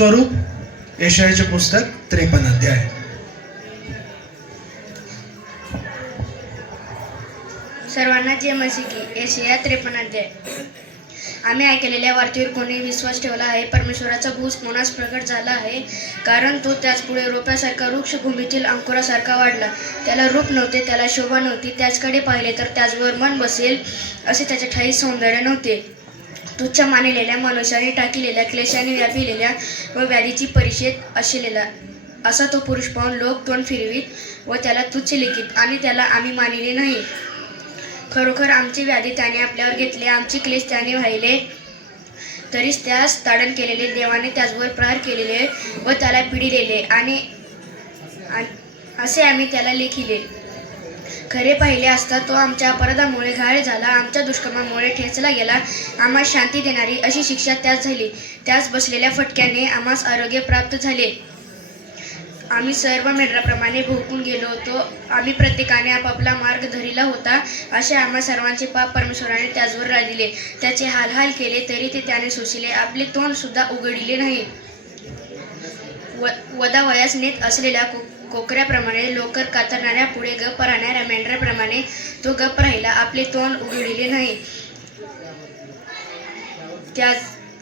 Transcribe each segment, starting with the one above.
स्वरूप यशायाचे पुस्तक 53 अध्याय. सर्वांना जय मसीह की. यशाया 53 अध्याय. आम्ही ऐकलेल्या वार्तेवर कोणी विश्वास ठेवला आहे. परमेश्वराचा भूस मनास प्रकट झाला आहे, कारण तो त्याच पुढे रोप्यासारखा वृक्ष भूमीतील अंकुरासारखा वाढला. त्याला रूप नव्हते, त्याला शोभा नव्हती. त्याचकडे पाहिले तर त्याचवर मन बसेल असे त्याच्या ठायी सौंदर्य नव्हते. तुच्छ मानलेल्या, मनुष्याने टाकिलेल्या, क्लेशाने व्यापिलेल्या व व्याधीची परिषद असलेला असा तो पुरुष पाहून लोक तोंड फिरवीत व त्याला तुच्छ लेखीत, आणि त्याला आम्ही मानिले नाही. खरोखर आमची व्याधी त्याने आपल्यावर घेतली, आमची क्लेश त्याने वाहिले. तरीच त्यास ताडण केलेले, देवाने त्याचवर प्रहार केलेले व त्याला पिडिलेले, आणि असे आम्ही त्याला लेखिले. खरे पाहिले असता तो आमच्या अपराधामुळे घायल झाला, आमच्या दुष्कर्मामुळे ठेचला गेला. आम्हास शांती देणारी अशी शिक्षा त्यास झाली. त्यास बसलेल्या फटक्याने आम्हास आरोग्य प्राप्त झाले. आम्ही सर्व मेंढराप्रमाणे भोकून गेलो होतो, आम्ही प्रत्येकाने आपापला मार्ग धरिला होता. असे आम्हा सर्वांचे पाप परमेश्वराने त्याचवर लादिले. त्याचे हाल केले, तरी ते त्याने सोसिले. आपले तोंड सुद्धा उघडिले नाही. वयास नेत असलेल्या कोकऱ्याप्रमाणे, लोकर कातरणाऱ्या पुढे गप्प राहणाऱ्या मेंढराप्रमाणे तो गप्प राहिला, आपले तोंड उघडिले नाही.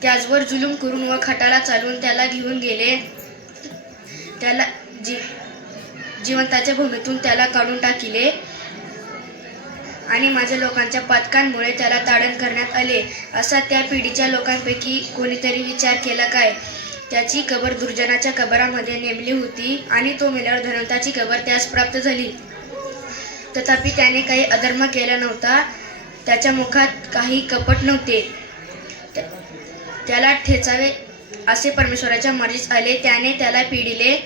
त्याचवर जुलूम करून व खटाला चालून त्याला घेऊन गेले. त्याला जिवंताच्या भूमीतून त्याला काढून टाकिले, आणि माझ्या लोकांच्या पातकांमुळे त्याला ताडण करण्यात आले. असा त्या पिढीच्या लोकांपैकी कोणीतरी विचार केला काय? त्याची कबर दुर्जनाच्या कबरामध्ये नेमली होती, आणि तो मेल्यावर धनवंताची कबर त्यास प्राप्त झाली. तथापि त्याने काही अधर्म केला नव्हता, त्याच्या मुखात काही कपट नव्हते. त्याला ठेचावे असे परमेश्वराच्या मर्जीस आले. त्याने त्याला पिडिले.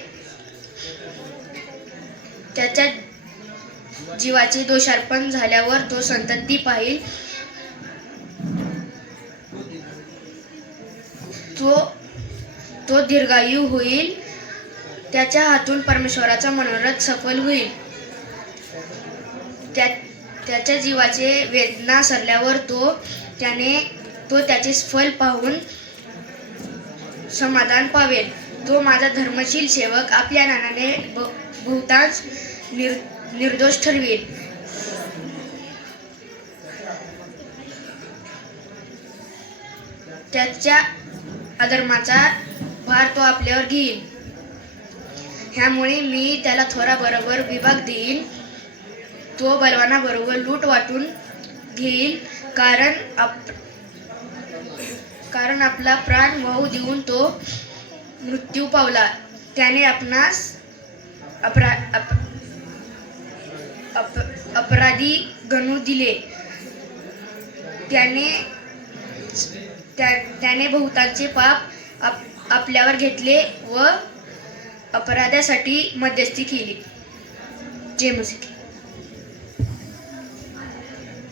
त्याच्या जीवाचे दोषार्पण झाल्यावर तो संतती पाहिल. तो दीर्घायू होईल. त्याच्या हातून परमेश्वराचा मनोरथ सफल होईल. त्याच्या जीवाचे वेदना सरल्यावर तो त्याचे फल पाहून समाधान पावेल. तो माझा धर्मशील सेवक आपल्या ज्ञानाने बहुतांश निर्दोष ठरवेल. त्याच्या अधर्माचा भार तो आपल्यावर घेईल. ह्यामुळे मी त्याला थोराबरोबर विभाग देईन. तो बलवानाबरोबर लूट वाटून घेईल, कारण आपला प्राण वाहू देऊन तो मृत्यू पावला. त्याने आपणास अपराधी गणू दिले. त्याने बहुतांचे पाप आपल्यावर घेतले व अपराधासाठी मध्यस्थी केली. जय मसीह.